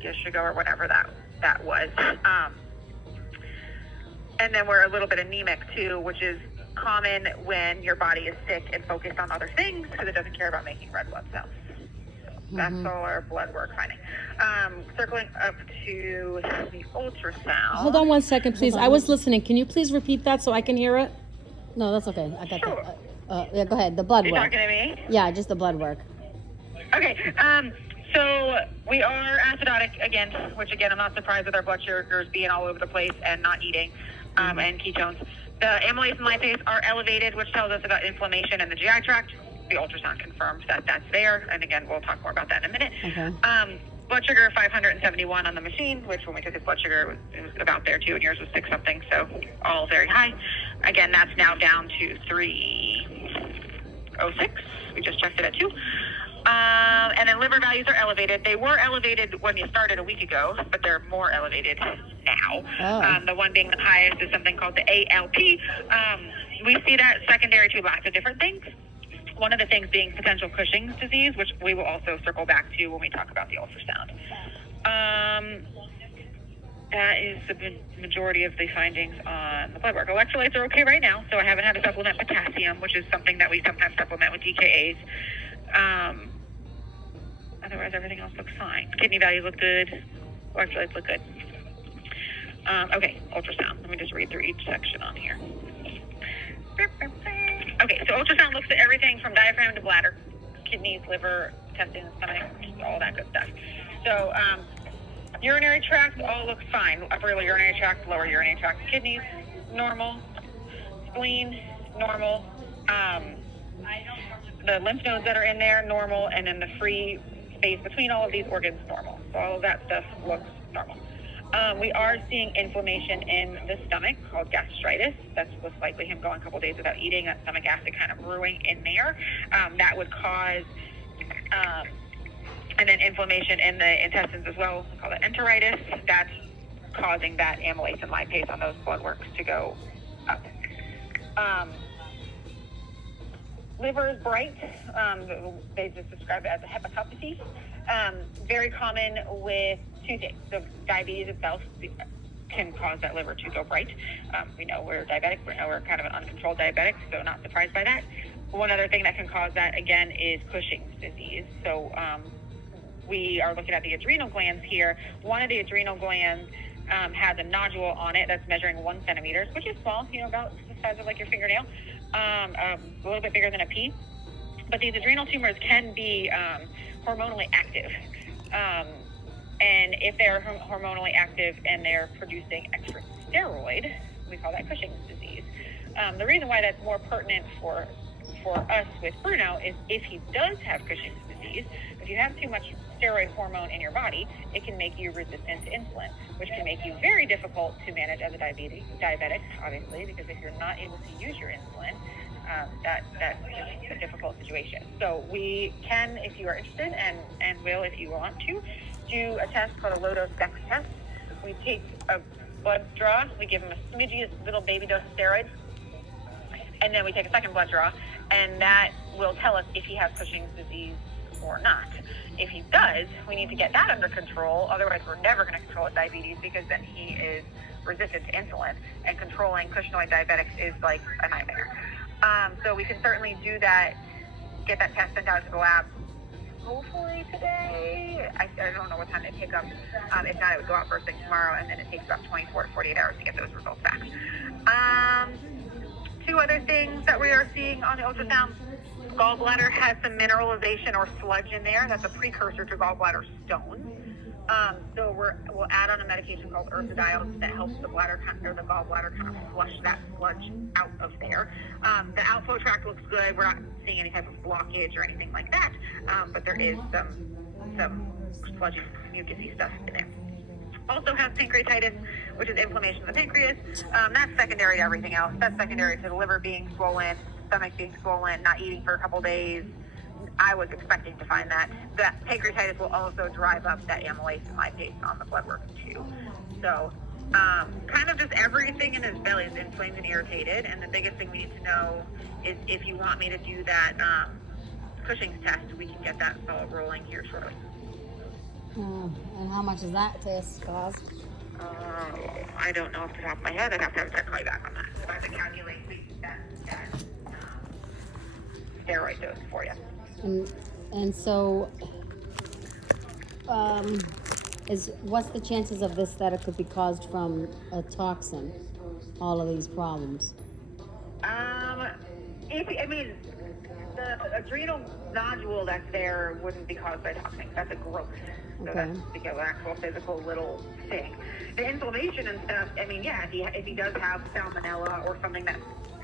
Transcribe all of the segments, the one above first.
week-ish ago or whatever that was. And then we're a little bit anemic too, which is common when your body is sick and focused on other things because it doesn't care about making red blood cells. That's all our blood work finding. Circling up to the ultrasound. Hold on 1 second, please. I was listening. Can you please repeat that so I can hear it? No, that's okay. I got Sure. that. Yeah, go ahead. The blood You work. talking to me? Yeah, just the blood work. Okay. So we are acidotic again, which again, I'm not surprised with our blood sugars being all over the place and not eating, and ketones. The amylase and lipase are elevated, which tells us about inflammation in the GI tract. The ultrasound confirms that that's there. And again, we'll talk more about that in a minute. Okay. Blood sugar 571 on the machine, which when we took his blood sugar, it was about there too, and yours was 6 something, so all very high. Again, that's now down to 306. We just checked it at 2. And then liver values are elevated. They were elevated when you started a week ago, but they're more elevated now. Oh. The one being the highest is something called the ALP. We see that secondary to lots of different things. One of the things being potential Cushing's disease, which we will also circle back to when we talk about the ultrasound. That is the majority of the findings on the blood work. Electrolytes are okay right now, so I haven't had to supplement potassium, which is something that we sometimes supplement with DKAs. Otherwise, everything else looks fine. Kidney values look good. Electrolytes look good. Okay, ultrasound. Let me just read through each section on here. Okay, so ultrasound looks at everything from diaphragm to bladder, kidneys, liver, intestines, stomach, all that good stuff. So, urinary tract all looks fine. Upper urinary tract, lower urinary tract, kidneys, normal. Spleen, normal. The lymph nodes that are in there, normal. And then the free space between all of these organs, normal. So all of that stuff looks normal. We are seeing inflammation in the stomach called gastritis. That's most likely him going a couple days without eating, that stomach acid kind of brewing in there. That would cause, and then inflammation in the intestines as well. We call it enteritis. That's causing that amylase and lipase on those blood works to go up. Liver is bright. They just describe it as a hepatopathy. Very common with 2 things. So diabetes itself can cause that liver to go bright. We know we're diabetic. We know we're kind of an uncontrolled diabetic, so not surprised by that. One other thing that can cause that, again, is Cushing's disease. So we are looking at the adrenal glands here. One of the adrenal glands has a nodule on it that's measuring 1 centimeter, which is small, about the size of like your fingernail, a little bit bigger than a pea. But these adrenal tumors can be hormonally active. And if they're hormonally active and they're producing extra steroid, we call that Cushing's disease. The reason why that's more pertinent for us with Bruno is if he does have Cushing's disease, if you have too much steroid hormone in your body, it can make you resistant to insulin, which can make you very difficult to manage as a diabetic, obviously, because if you're not able to use your insulin, that's just a difficult situation. So we can, if you are interested, and will if you want to, do a test called a low-dose DEX test. We take a blood draw, we give him a smidgy little baby dose of steroids, and then we take a second blood draw, and that will tell us if he has Cushing's disease or not. If he does, we need to get that under control. Otherwise, we're never going to control his diabetes because then he is resistant to insulin, and controlling Cushingoid diabetics is like a nightmare. So we can certainly do that, get that test sent out to the lab, hopefully today. I don't know what time they pick up. If not, it would go out first thing tomorrow, and then it takes about 24 to 48 hours to get those results back. 2 other things that we are seeing on the ultrasound. Gallbladder has some mineralization or sludge in there. That's a precursor to gallbladder stones. So we'll add on a medication called ursodiol that helps the bladder or the gallbladder kind of flush that sludge out of there. The outflow tract looks good. We're not seeing any type of blockage or anything like that, but there is some sludgy, mucusy stuff in there. Also has pancreatitis, which is inflammation of the pancreas. That's secondary to everything else. That's secondary to the liver being swollen, stomach being swollen, not eating for a couple days. I was expecting to find that. That pancreatitis will also drive up that amylase and lipase on the blood work too. So kind of just everything in his belly is inflamed and irritated. And the biggest thing we need to know is if you want me to do that Cushing's test, we can get that ball rolling here shortly. And how much does that test cost? I don't know off the top of my head. I'd have to have a check right back on that. So I have to calculate that steroid dose for you. And so, what's the chances of this that it could be caused from a toxin? All of these problems. The adrenal nodule that's there wouldn't be caused by toxins. That's a growth. So Okay. that's an actual physical little thing. The inflammation and stuff, if he does have salmonella or something that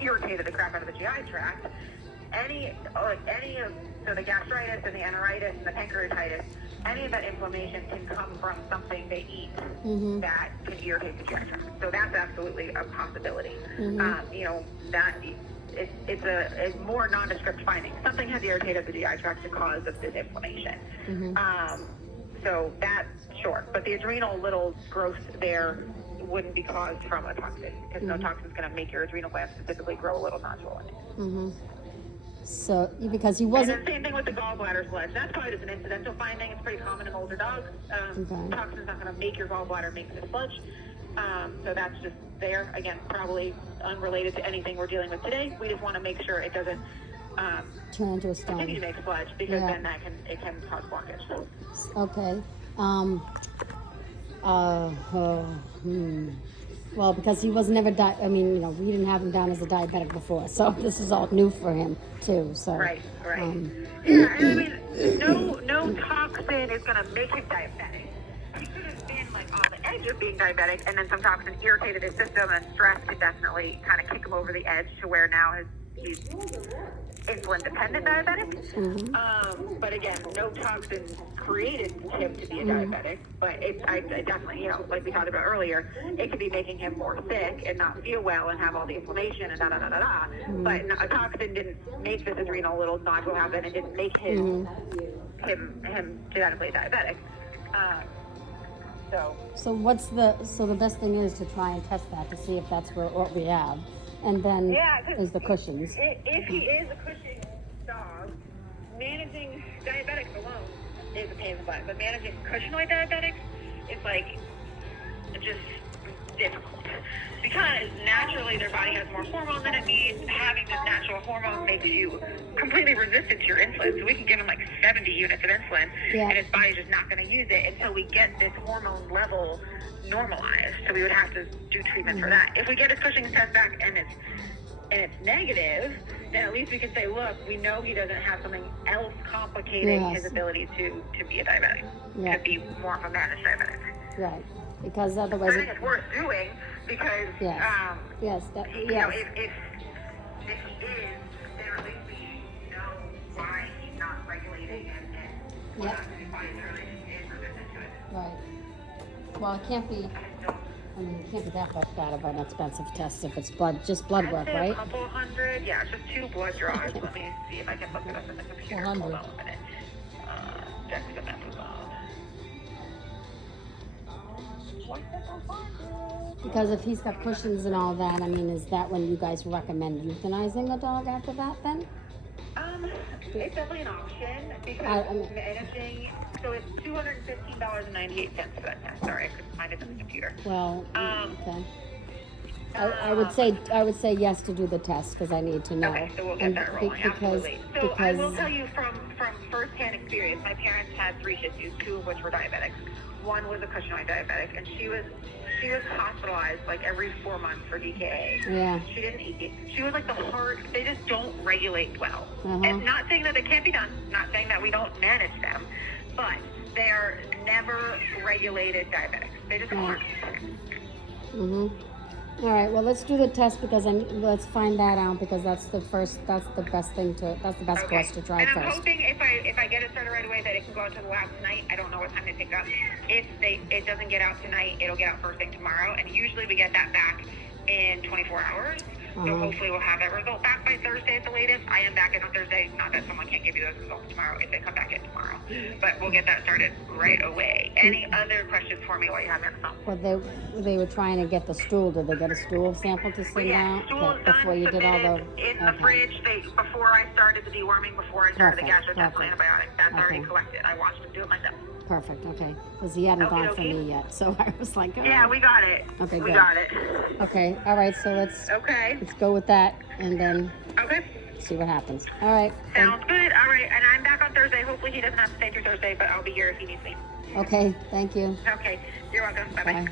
irritated the crap out of the GI tract, so the gastritis and the enteritis and the pancreatitis, any of that inflammation can come from something they eat that can irritate the GI tract. So that's absolutely a possibility. It's a more nondescript finding. Something has irritated the GI tract to cause of this inflammation. So that's sure. But the adrenal little growth there wouldn't be caused from a toxin, because no toxin's going to make your adrenal gland specifically grow a little nodule in it. So, because he wasn't... And the same thing with the gallbladder sludge. That's probably just an incidental finding. It's pretty common in older dogs. Toxin's not going to make your gallbladder make the sludge. So that's just there. Again, probably unrelated to anything we're dealing with today. We just want to make sure it doesn't turn into a stone. continue to make sludge, because then it can cause blockage. Okay. Well, because he was never we didn't have him down as a diabetic before, so this is all new for him too. So Right. No toxin is going to make him diabetic. He could have been like on the edge of being diabetic, and then some toxin irritated his system, and stress could definitely kind of kick him over the edge to where now he's insulin-dependent diabetic. But again, no toxin created him to be a diabetic, but I definitely, like we talked about earlier, it could be making him more sick and not feel well and have all the inflammation and da-da-da-da-da. But a toxin didn't make this adrenal little nodule happen. It didn't make him genetically diabetic. So the best thing is to try and test that to see if that's what we have, and then is the Cushing's. If he is a Cushing's dog, managing diabetics alone is a pain in the butt, but managing Cushingoid diabetics is just difficult, because naturally their body has more hormone than it needs. Having this natural hormone makes you completely resistant to your insulin. So we can give him 70 units of insulin, and his body's just not going to use it until we get this hormone level normalized. So we would have to do treatment for that. If we get his Cushing's test back and it's negative, then at least we can say, look, we know he doesn't have something else complicating his ability to be a diabetic, to be more of a managed diabetic. Right. Because otherwise, I think it's worth doing, because if he is, then at least we know why he's not regulating and what his body's really is resistant to it. right. Well, it can't be. It can't be that bad of an expensive test if it's just blood work, right? A couple hundred, it's just 2 blood draws. Let me see if I can look it up in the computer. 400. Hold on a minute. Dexamethasone. Because if he's got Cushing's and all that, is that when you guys recommend euthanizing a dog after that then? It's definitely an option, because managing, so it's $215.98 for that test. Sorry, I couldn't find it in the computer. Well, okay. I would say yes to do the test, because I need to know. Okay, so we'll get that rolling. Absolutely. So I will tell you from firsthand experience, my parents had 3 Shih Tzus, 2 of which were diabetics. One was a Cushingoid diabetic, and she was hospitalized every 4 months for DKA. Yeah. She didn't eat. She was the heart. They just don't regulate well. And not saying that they can't be done. Not saying that we don't manage them, but they are never regulated diabetics. They just aren't. All right. Well, let's do the test, because let's find that out, because that's the best course to try and first. I'm hoping if I get it started right away that it can go out to the lab tonight. I don't know what time they pick up. If it doesn't get out tonight, it'll get out first thing tomorrow, and usually we get that back in 24 hours. So hopefully we'll have that result back by Thursday at the latest. I am back in on Thursday. Not that someone can't give you those results tomorrow if they come back in tomorrow. But we'll get that started right away. Any other questions for me while you have me on the phone? Well, they were trying to get the stool. Did they get a stool sample to send out stool's before done, you did all the? In the fridge. Before I started the deworming, before I started the gastrointestinal antibiotic, that's already collected. I watched them do it myself. perfect. Okay, because he hadn't gone for me yet, so I was like, oh. Yeah, we got it. Okay, we good. got it. Okay, all right. So let's go with that, and then see what happens. All right. Sounds good. All right, and I'm back on Thursday. Hopefully he doesn't have to stay through Thursday, but I'll be here if he needs me. Okay. Thank you. Okay, you're welcome. Bye-bye. Bye.